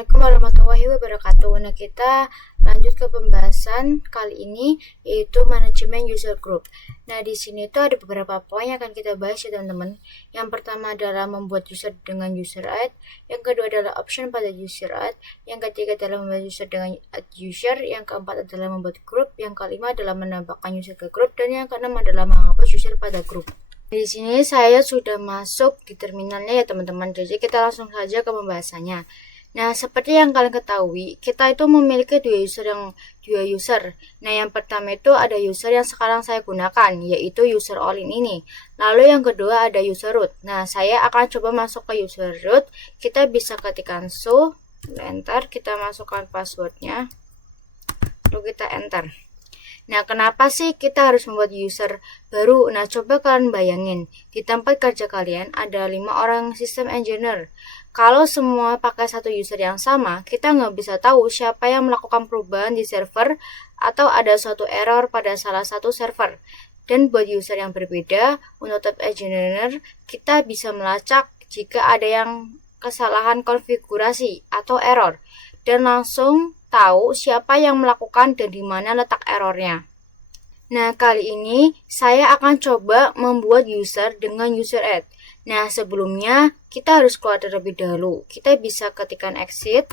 Assalamualaikum warahmatullahi wabarakatuh. Nah, kita lanjut ke pembahasan kali ini, yaitu manajemen user group. Nah, di sini tuh ada beberapa poin yang akan kita bahas ya teman-teman. Yang pertama adalah membuat user dengan user add, yang kedua adalah option pada user add, yang ketiga adalah membuat user dengan add user, yang keempat adalah membuat group, yang kelima adalah menambahkan user ke grup, dan yang keenam adalah menghapus user pada grup. Di sini saya sudah masuk di terminalnya ya teman-teman. Jadi kita langsung saja ke pembahasannya. Nah, seperti yang kalian ketahui, kita itu memiliki dua user. Nah, yang pertama itu ada user yang sekarang saya gunakan, yaitu user all-in ini. Lalu yang kedua ada user root. Nah, saya akan coba masuk ke user root. Kita bisa ketikkan show, enter, kita masukkan passwordnya, lalu kita enter. Nah, kenapa sih kita harus membuat user baru? Nah, coba kalian bayangin, di tempat kerja kalian ada 5 orang system engineer. Kalau semua pakai satu user yang sama, kita nggak bisa tahu siapa yang melakukan perubahan di server atau ada suatu error pada salah satu server. Dan buat user yang berbeda, untuk top engineer, kita bisa melacak jika ada yang kesalahan konfigurasi atau error, dan langsung tahu siapa yang melakukan dan di mana letak errornya. Nah, kali ini saya akan coba membuat user dengan user add. Nah, sebelumnya kita harus keluar terlebih dahulu. Kita bisa ketikkan exit.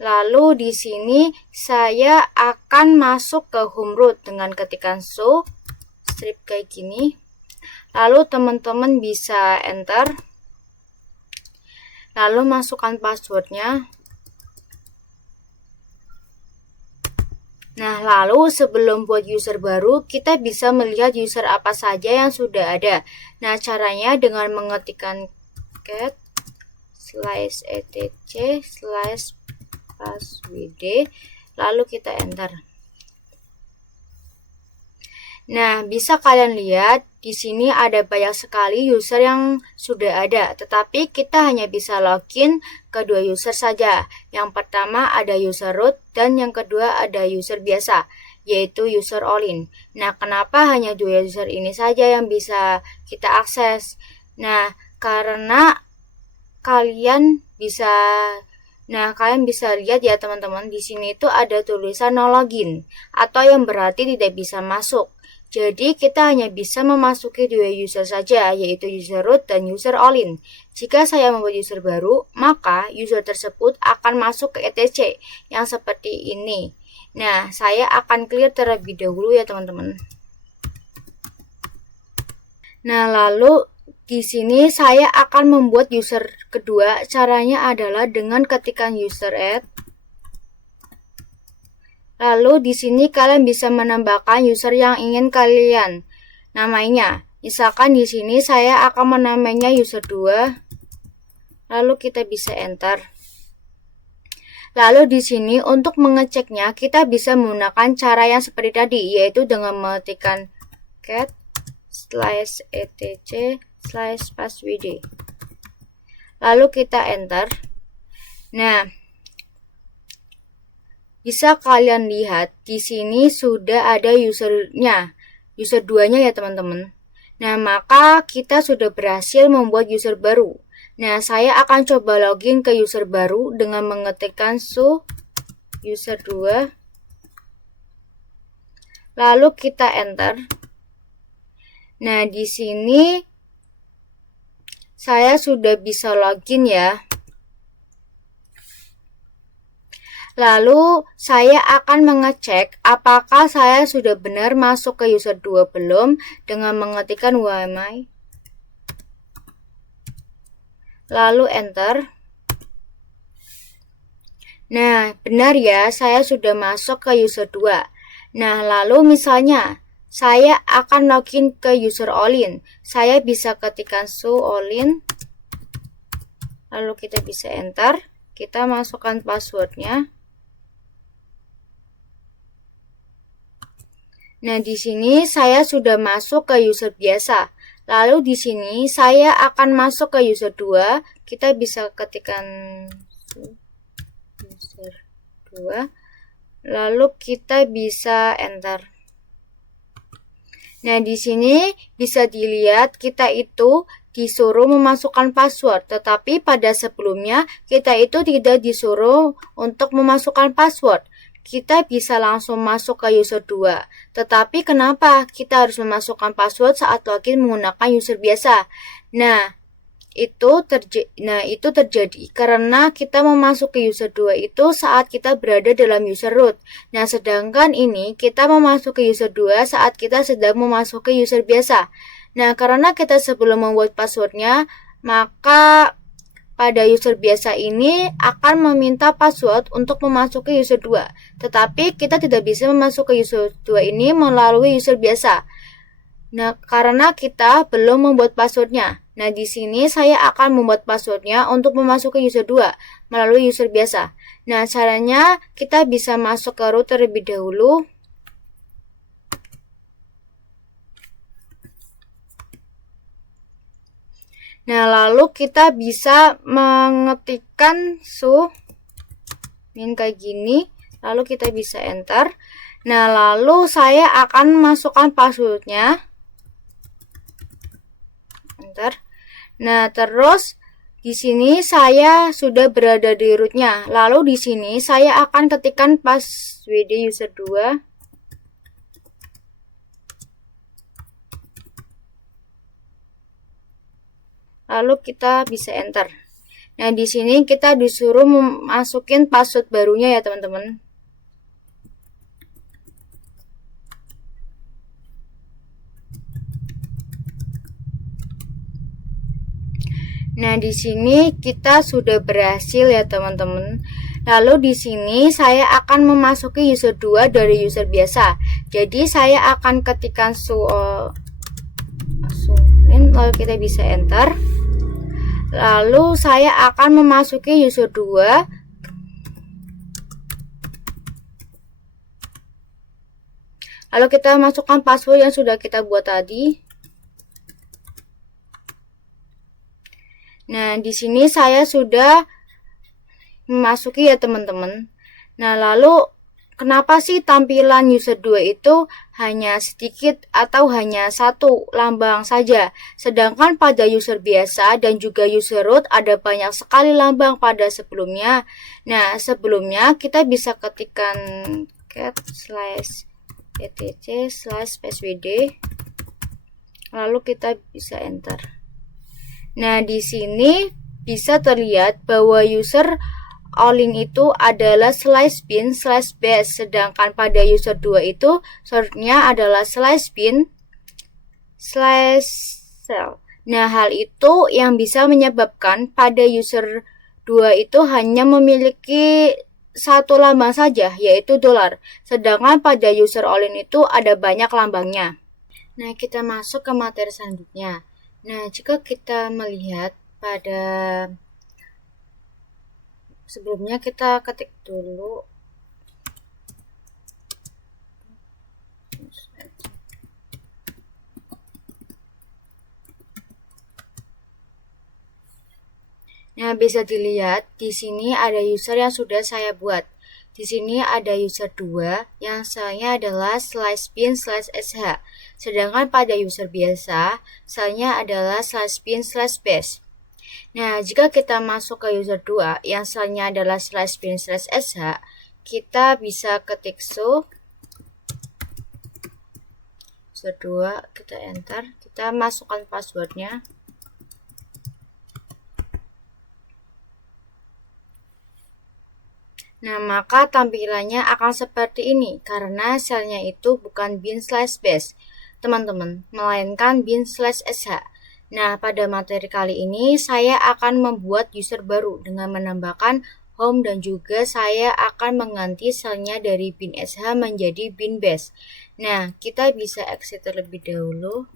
Lalu di sini saya akan masuk ke home root dengan ketikan show strip kayak gini. Lalu teman-teman bisa enter. Lalu masukkan passwordnya. Nah, lalu sebelum buat user baru, kita bisa melihat user apa saja yang sudah ada. Nah, caranya dengan mengetikkan cat /etc/passwd, lalu kita enter. Nah, bisa kalian lihat di sini ada banyak sekali user yang sudah ada, tetapi kita hanya bisa login ke dua user saja. Yang pertama ada user root dan yang kedua ada user biasa, yaitu user all-in. Nah, kenapa hanya dua user ini saja yang bisa kita akses? Nah, karena kalian bisa lihat ya teman-teman, di sini itu ada tulisan no login atau yang berarti tidak bisa masuk. Jadi kita hanya bisa memasuki dua user saja, yaitu user root dan user all-in. Jika saya membuat user baru, maka user tersebut akan masuk ke etc yang seperti ini. Nah, saya akan clear terlebih dahulu ya teman-teman. Nah, lalu di sini saya akan membuat user kedua. Caranya adalah dengan ketikan user add. Lalu di sini kalian bisa menambahkan user yang ingin kalian namainya. Misalkan di sini saya akan menamainya user 2. Lalu kita bisa enter. Lalu di sini untuk mengeceknya kita bisa menggunakan cara yang seperti tadi, yaitu dengan mengetikkan cat /etc/passwd. Lalu kita enter. Nah, bisa kalian lihat di sini sudah ada usernya, user 2-nya ya teman-teman. Nah, maka kita sudah berhasil membuat user baru. Nah, saya akan coba login ke user baru dengan mengetikkan show user 2. Lalu kita enter. Nah, di sini saya sudah bisa login ya. Lalu saya akan mengecek apakah saya sudah benar masuk ke user 2 belum dengan mengetikkan why. Lalu enter. Nah, benar ya, saya sudah masuk ke user 2. Nah, lalu misalnya saya akan login ke user all-in. Saya bisa ketikkan show all-in. Lalu kita bisa enter. Kita masukkan passwordnya. Nah, di sini saya sudah masuk ke user biasa. Lalu di sini saya akan masuk ke user 2. Kita bisa ketikkan user 2. Lalu kita bisa enter. Nah, di sini bisa dilihat kita itu disuruh memasukkan password, tetapi pada sebelumnya kita itu tidak disuruh untuk memasukkan password. Kita bisa langsung masuk ke user 2. Tetapi kenapa kita harus memasukkan password saat login menggunakan user biasa? Nah, itu terjadi karena kita memasuki user 2 itu saat kita berada dalam user root. Nah, sedangkan ini kita memasuki user 2 saat kita sedang memasuki user biasa. Nah, karena kita sebelum membuat passwordnya, maka pada user biasa ini akan meminta password untuk memasuki user 2. Tetapi kita tidak bisa memasuki user 2 ini melalui user biasa. Nah, karena kita belum membuat passwordnya. Nah, di sini saya akan membuat passwordnya untuk memasuki user 2 melalui user biasa. Nah, caranya kita bisa masuk ke root terlebih dahulu. Nah, lalu kita bisa mengetikkan min kayak gini, lalu kita bisa enter. Nah, lalu saya akan masukkan passwordnya. Enter. Nah, terus di sini saya sudah berada di rootnya. Lalu di sini saya akan ketikkan password user 2. Lalu kita bisa enter. Nah, di sini kita disuruh masukin password barunya ya, teman-teman. Nah, di sini kita sudah berhasil ya, teman-teman. Lalu di sini saya akan memasuki user 2 dari user biasa. Jadi saya akan ketikkan lalu kita bisa enter. Lalu saya akan memasuki user 2. Lalu kita masukkan password yang sudah kita buat tadi. Nah, di sini saya sudah memasuki ya, teman-teman. Nah, lalu kenapa sih tampilan user 2 itu hanya sedikit atau hanya satu lambang saja? Sedangkan pada user biasa dan juga user root ada banyak sekali lambang pada sebelumnya. Nah, sebelumnya kita bisa ketikkan cat/etc/passwd. Lalu kita bisa enter. Nah, di sini bisa terlihat bahwa user all-in itu adalah /bin/bash, sedangkan pada user 2 itu shortnya adalah /bin/cell. Nah, hal itu yang bisa menyebabkan pada user 2 itu hanya memiliki satu lambang saja, yaitu $. Sedangkan pada user all-in itu ada banyak lambangnya. Nah, kita masuk ke materi selanjutnya. Nah, jika kita melihat pada sebelumnya kita ketik dulu Nah, bisa dilihat di sini ada user yang sudah saya buat. Di sini ada user 2 yang salahnya adalah /bin/sh. Sedangkan pada user biasa, salahnya adalah /bin/bash. Nah, jika kita masuk ke user 2 yang salahnya adalah /bin/sh, kita bisa ketik user 2, kita enter, kita masukkan passwordnya. Nah, maka tampilannya akan seperti ini karena selnya itu bukan bin/bash, teman-teman, melainkan bin/sh. Nah, pada materi kali ini saya akan membuat user baru dengan menambahkan home dan juga saya akan mengganti selnya dari bin/sh menjadi bin/bash. Nah, kita bisa exit terlebih dahulu.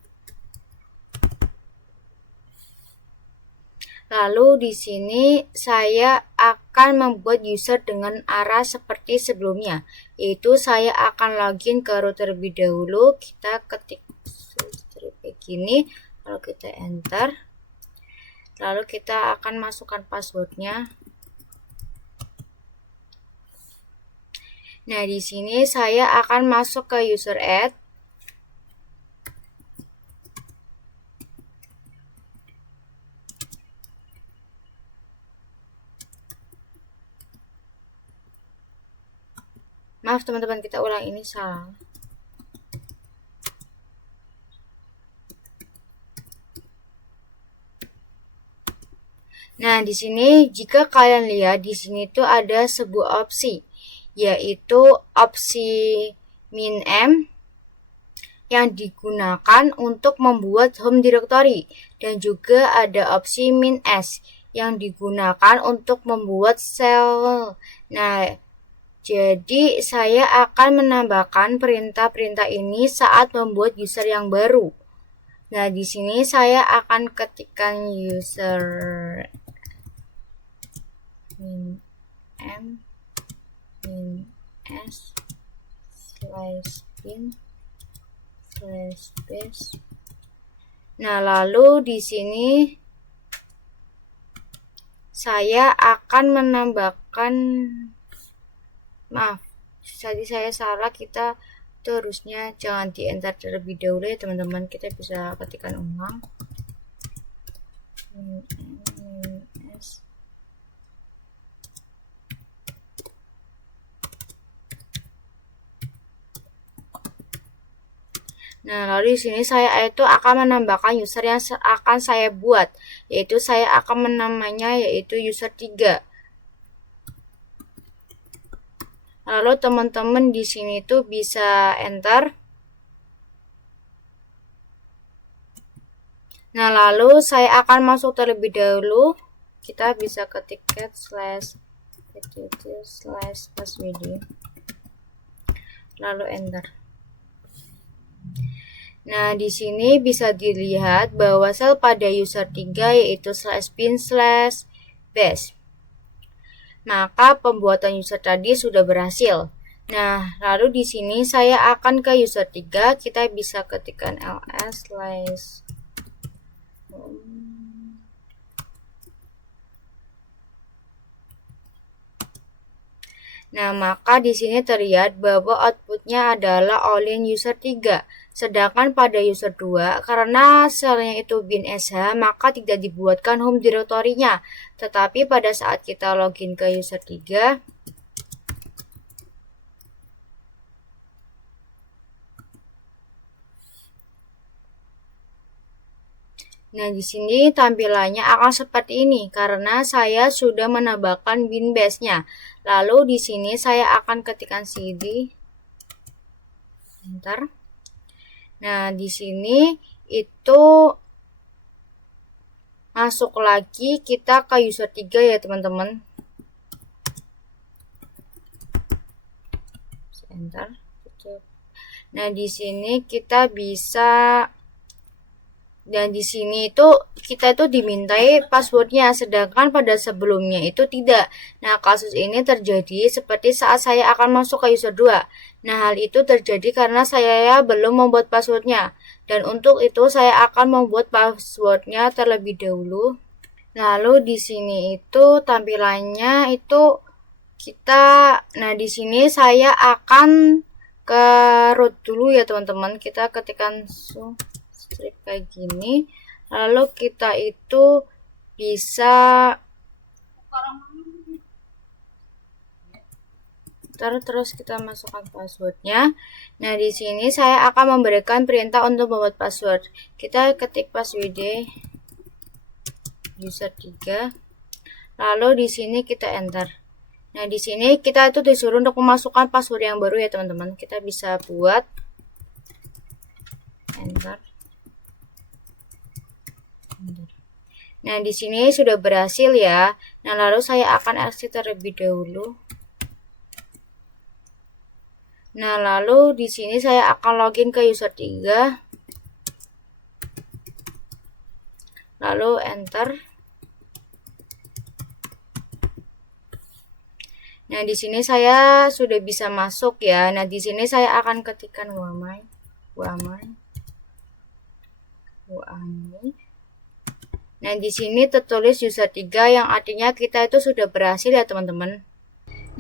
Lalu di sini saya akan membuat user dengan arah seperti sebelumnya, yaitu saya akan login ke root terlebih dahulu. Kita ketik begini, lalu kita enter. Lalu kita akan masukkan passwordnya. Nah, di sini saya akan masuk ke user add. Maaf teman-teman, kita ulang, ini salah. Nah, di sini jika kalian lihat di sini tuh ada sebuah opsi, yaitu opsi min m yang digunakan untuk membuat home directory, dan juga ada opsi min s yang digunakan untuk membuat shell. Nah, jadi saya akan menambahkan perintah-perintah ini saat membuat user yang baru. Nah, di sini saya akan ketikkan user min m min s /bin /base. Nah, lalu di sini saya akan menambahkan, maaf, tadi saya salah, kita itu harusnya jangan di enter terlebih dahulu ya teman-teman, kita bisa ketikkan ulang min s. Nah, lalu di sini saya itu akan menambahkan user yang akan saya buat, yaitu saya akan menamainya yaitu user 3. Lalu teman-teman di sini tuh bisa enter. Nah, lalu saya akan masuk terlebih dahulu. Kita bisa ketik cat /passwd lalu enter. Nah, di sini bisa dilihat bahwa sel pada user 3 yaitu /bin /base. Maka pembuatan user tadi sudah berhasil. Nah, lalu di sini saya akan ke user 3, kita bisa ketikkan ls Nah, maka di sini terlihat bahwa outputnya adalah all-in user 3. Sedangkan pada user 2, karena selnya itu bin sh, maka tidak dibuatkan home directory-nya. Tetapi pada saat kita login ke user 3, nah, di sini tampilannya akan seperti ini karena saya sudah menambahkan bin base-nya. Lalu di sini saya akan ketikkan cd enter. Nah, di sini itu masuk lagi kita ke user 3 ya, teman-teman. Enter. Nah, di sini kita bisa, dan di sini itu kita itu dimintai passwordnya, sedangkan pada sebelumnya itu tidak. Nah, kasus ini terjadi seperti saat saya akan masuk ke user 2. Nah, hal itu terjadi karena saya belum membuat passwordnya, dan untuk itu saya akan membuat passwordnya terlebih dahulu. Lalu di sini itu tampilannya itu kita, nah di sini saya akan ke root dulu ya teman-teman. Kita ketikkan strip kayak gini, lalu kita itu bisa terus kita masukkan passwordnya. Nah, di sini saya akan memberikan perintah untuk membuat password. Kita ketik passwd user 3, lalu di sini kita enter. Nah, di sini kita itu disuruh untuk memasukkan password yang baru ya teman-teman. Kita bisa buat enter. Nah, di sini sudah berhasil ya. Nah, lalu saya akan exit terlebih dahulu. Nah, lalu di sini saya akan login ke user 3. Lalu enter. Nah, di sini saya sudah bisa masuk ya. Nah, di sini saya akan ketikkan wamai. Nah, di sini tertulis user 3 yang artinya kita itu sudah berhasil ya, teman-teman.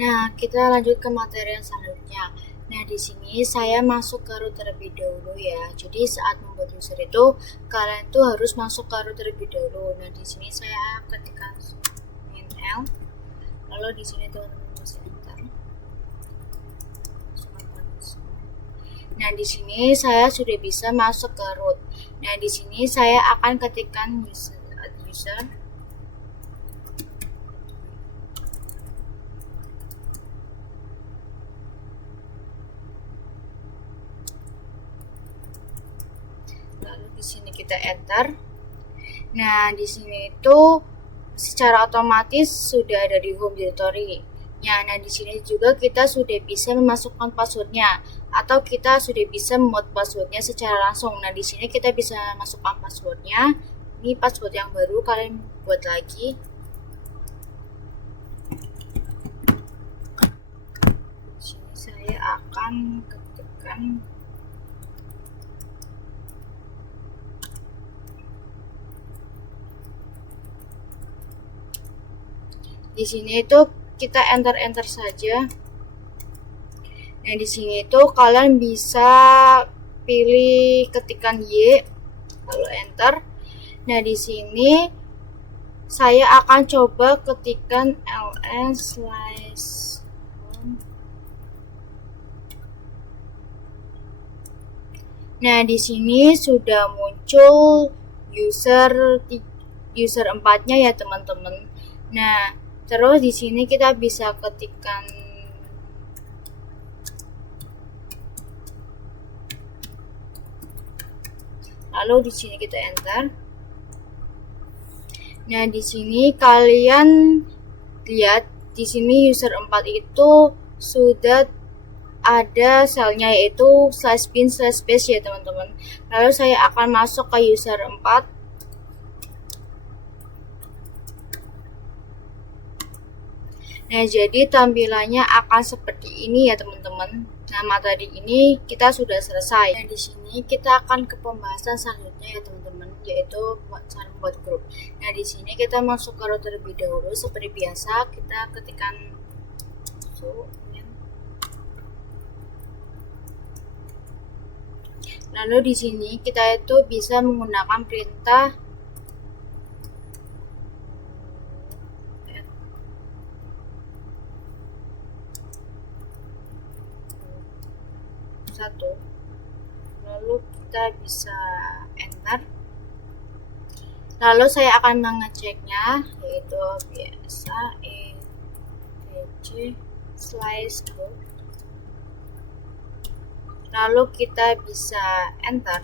Nah, kita lanjut ke materi yang selanjutnya. Nah, di sini saya masuk ke root terlebih dahulu ya. Jadi saat membuat user itu kalian tuh harus masuk ke root terlebih dahulu. Nah, di sini saya ketikkan min l. Lalu di sini teman-teman bisa enter. Nah, di sini saya sudah bisa masuk ke root. Nah, di sini saya akan ketikkan user. Lalu di sini kita enter. Nah, di sini itu secara otomatis sudah ada di home directory. Nah, di sini juga kita sudah bisa memasukkan passwordnya, atau kita sudah bisa membuat passwordnya secara langsung. Nah, di sini kita bisa masukkan passwordnya. Ini password yang baru, kalian buat lagi. Di sini saya akan ketikkan di sini itu kita enter saja. Nah, di sini itu kalian bisa pilih ketikan Y, lalu enter. Nah, di sini saya akan coba ketikan ls/. Nah, di sini sudah muncul user 4-nya ya, teman-teman. Nah, terus di sini kita bisa ketikkan lalu di sini kita enter. Nah, di sini kalian lihat di sini user 4 itu sudah ada selnya, yaitu /bin/space ya, teman-teman. Lalu saya akan masuk ke user 4. Nah, jadi tampilannya akan seperti ini ya, teman-teman. Nah, materi ini kita sudah selesai. Nah, di sini kita akan ke pembahasan selanjutnya ya, teman-teman, yaitu cara membuat grup. Nah, di sini kita masuk ke root terlebih dahulu. Seperti biasa, kita ketikkan lalu di sini kita itu bisa menggunakan perintah satu, lalu kita bisa enter. Lalu saya akan mengeceknya, yaitu biasa etc/group. Lalu kita bisa enter.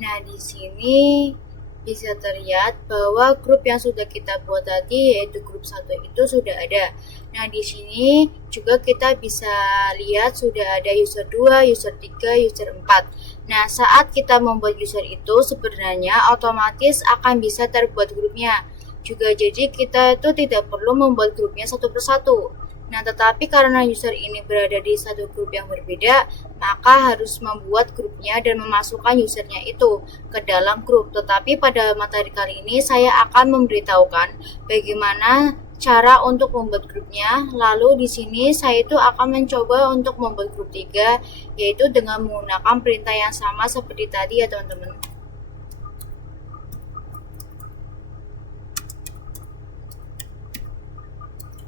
Nah, di sini bisa terlihat bahwa grup yang sudah kita buat tadi, yaitu grup 1 itu sudah ada. Nah, di sini juga kita bisa lihat sudah ada user 2, user 3, user 4. Nah, saat kita membuat user itu sebenarnya otomatis akan bisa terbuat grupnya. Juga jadi kita itu tidak perlu membuat grupnya satu persatu. Nah, tetapi karena user ini berada di satu grup yang berbeda, maka harus membuat grupnya dan memasukkan usernya itu ke dalam grup. Tetapi pada materi kali ini saya akan memberitahukan bagaimana cara untuk membuat grupnya. Lalu di sini saya itu akan mencoba untuk membuat grup 3, yaitu dengan menggunakan perintah yang sama seperti tadi ya, teman-teman.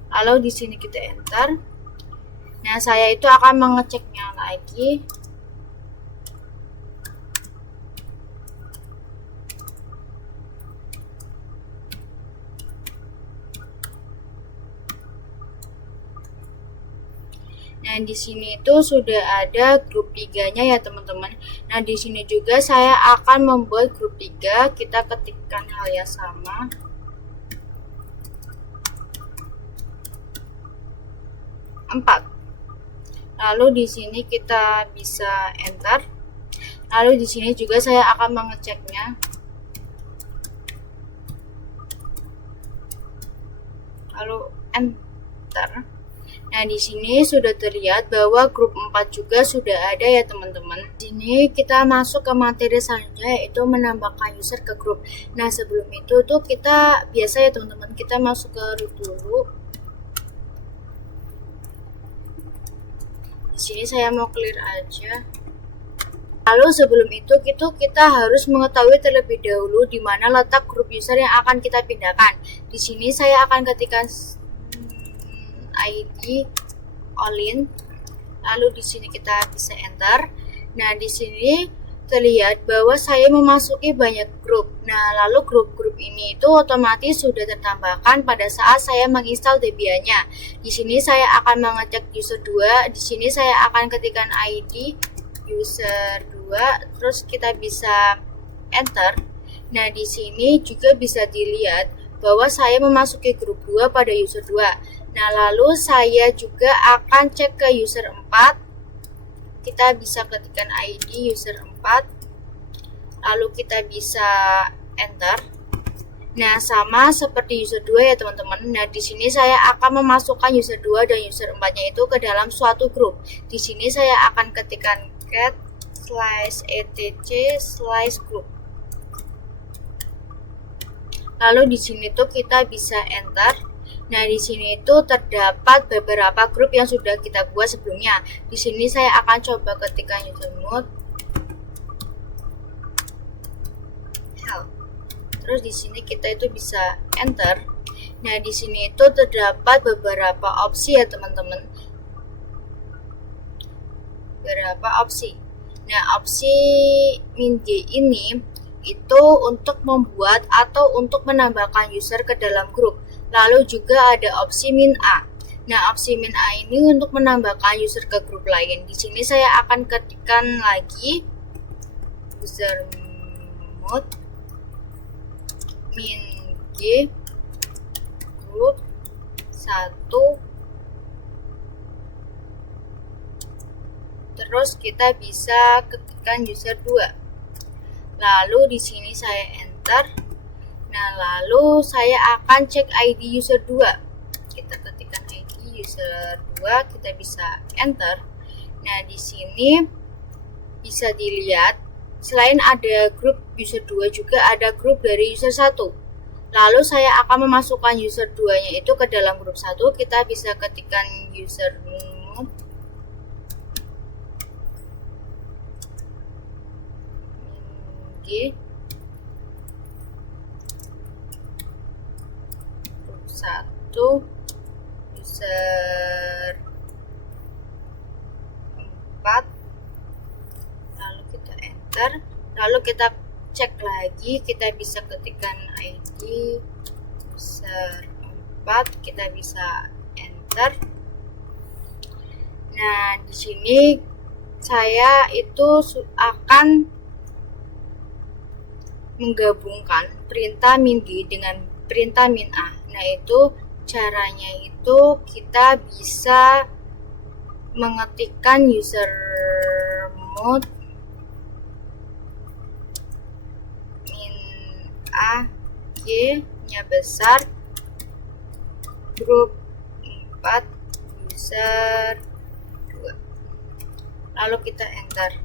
Lalu di sini kita enter. Nah, saya itu akan mengeceknya lagi. Nah, di sini itu sudah ada grup 3-nya ya, teman-teman. Nah, di sini juga saya akan membuat grup 3. Kita ketikkan hal yang sama. Lalu di sini kita bisa enter. Lalu di sini juga saya akan mengeceknya. Lalu enter. Nah, di sini sudah terlihat bahwa grup 4 juga sudah ada ya, teman-teman. Di sini kita masuk ke materi selanjutnya, yaitu menambahkan user ke grup. Nah, sebelum itu tuh kita biasa ya, teman-teman, kita masuk ke root dulu. Di sini saya mau clear aja. Lalu sebelum itu kita harus mengetahui terlebih dahulu di mana letak grup user yang akan kita pindahkan. Di sini saya akan ketikkan ID all in. Lalu di sini kita bisa enter. Nah, di sini terlihat bahwa saya memasuki banyak grup. Nah, lalu grup-grup ini itu otomatis sudah tertambahkan pada saat saya menginstal Debian-nya. Di sini saya akan mengecek user 2, di sini saya akan ketikkan ID user 2, terus kita bisa enter. Nah, di sini juga bisa dilihat bahwa saya memasuki grup 2 pada user 2. Nah, lalu saya juga akan cek ke user 4. Kita bisa ketikkan ID user 4, lalu kita bisa enter. Nah, sama seperti user 2 ya teman-teman. Nah, di sini saya akan memasukkan user 2 dan user 4-nya itu ke dalam suatu grup. Di sini saya akan ketikkan cat/etc/group. Lalu di sini tuh kita bisa enter. Nah, di sini itu terdapat beberapa grup yang sudah kita buat sebelumnya. Di sini saya akan coba ketikkan usermod help. Terus di sini kita itu bisa enter. Nah, di sini itu terdapat beberapa opsi ya, teman-teman. Beberapa opsi. Nah, opsi min G ini itu untuk membuat atau untuk menambahkan user ke dalam grup. Lalu juga ada opsi min A. Nah, opsi min A ini untuk menambahkan user ke grup lain. Di sini saya akan ketikkan lagi usermod min G grup 1. Terus kita bisa ketikkan user 2. Lalu di sini saya enter. Nah, lalu saya akan cek ID user 2. Kita ketikkan ID user 2, kita bisa enter. Nah, di sini bisa dilihat selain ada grup user 2 juga ada grup dari user 1. Lalu saya akan memasukkan user 2-nya itu ke dalam grup 1. Kita bisa ketikkan usermod G grup 1 user 4, lalu kita enter. Lalu kita cek lagi, kita bisa ketikkan ID user 4, kita bisa enter. Nah, di sini saya itu akan menggabungkan perintah min G dengan perintah min A. Nah, itu caranya itu kita bisa mengetikkan usermod min A G nya besar grup 4 user 2. Lalu kita enter.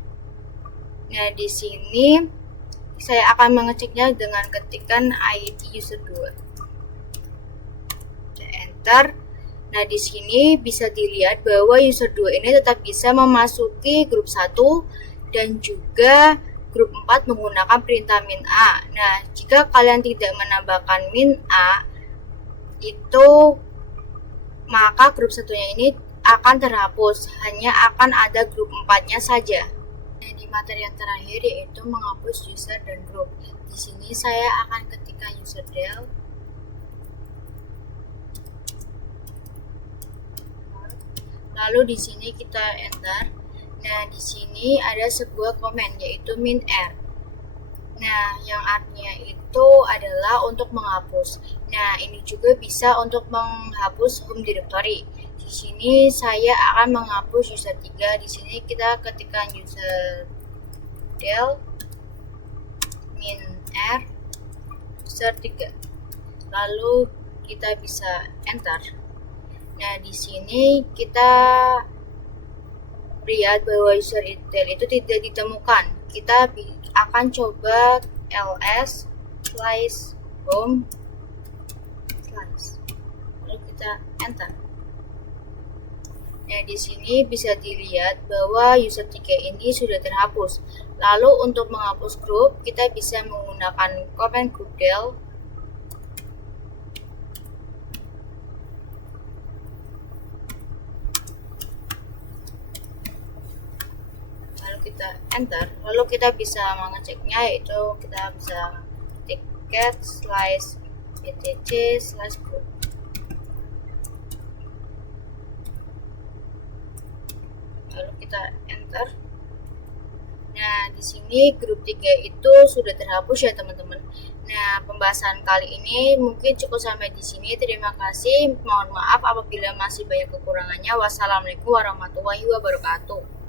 Nah, di sini saya akan mengeceknya dengan ketikan ID user 2. Kita enter. Nah, di sini bisa dilihat bahwa user 2 ini tetap bisa memasuki grup 1 dan juga grup 4 menggunakan perintah min A. Nah, jika kalian tidak menambahkan min A, itu maka grup 1-nya ini akan terhapus, hanya akan ada grup 4-nya saja. Nah, di materi yang terakhir yaitu menghapus user dan grup. Di sini saya akan ketikkan userdel. Lalu di sini kita enter. Nah, di sini ada sebuah komen yaitu min R. Nah, yang artinya itu adalah untuk menghapus. Nah, ini juga bisa untuk menghapus home directory. Di sini saya akan menghapus user 3. Di sini kita ketikkan userdel min R user 3. Lalu kita bisa enter. Nah, di sini kita lihat bahwa user detail itu tidak ditemukan. Kita akan coba ls slice home slice. Lalu kita enter. Nah, di sini bisa dilihat bahwa user 3 ini sudah terhapus. Lalu untuk menghapus grup, kita bisa menggunakan command groupdel. Lalu kita enter, lalu kita bisa mengeceknya, yaitu kita bisa tiket /etc/group. Lalu kita enter. Nah, di sini grup 3 itu sudah terhapus ya teman-teman. Nah, pembahasan kali ini mungkin cukup sampai di sini. Terima kasih. Mohon maaf apabila masih banyak kekurangannya. Wassalamualaikum warahmatullahi wabarakatuh.